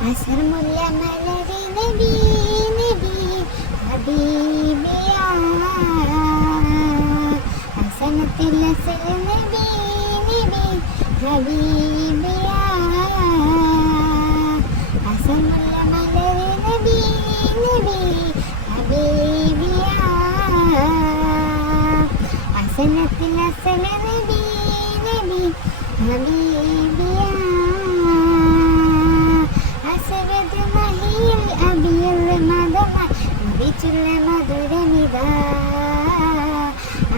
അസർമുല്ല മലരി നബി നബി ഹബീബിയ ഹസനത്തിൽ അസൽ നബി നബി ഹബീബിയ അസർമുല്ല മലരി നബി നബി ഹബീബിയ ഹസനത്തിൽ അസൽ നബി നബി ഹബീബിയ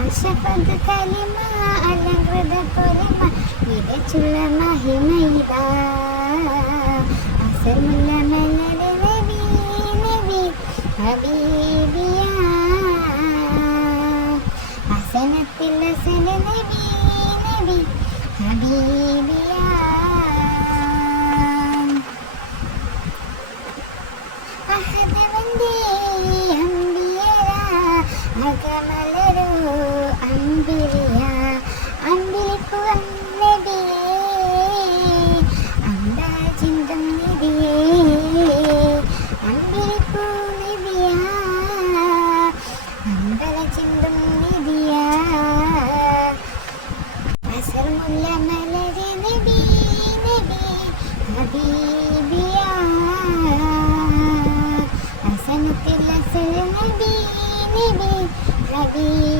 അശഫദ് കലിമ അലങ്കൃത പൊലിമ വിതച്ചുള്ള മഹിമൈത അസർമുല്ല മലരി നബി നബി ഹബീബിയ ഹസനത്തിൽ അസൽ നബി നബി ഹബീബിയ അഹദവന്ദേ അകമലരു അമ്പിളിയ അമ്പിളിപ്പു നബിയേ അമ്പചിന്തം നിധിയേ അമ്പിളിപ്പു നബിയ അമ്പലചിന്തം നിധിയ അസർമുല്ല മലരി നബി നബി ഹബീബിയ ഹസനത്തിൽ അസൽ നബി നബി ഹബീബിയ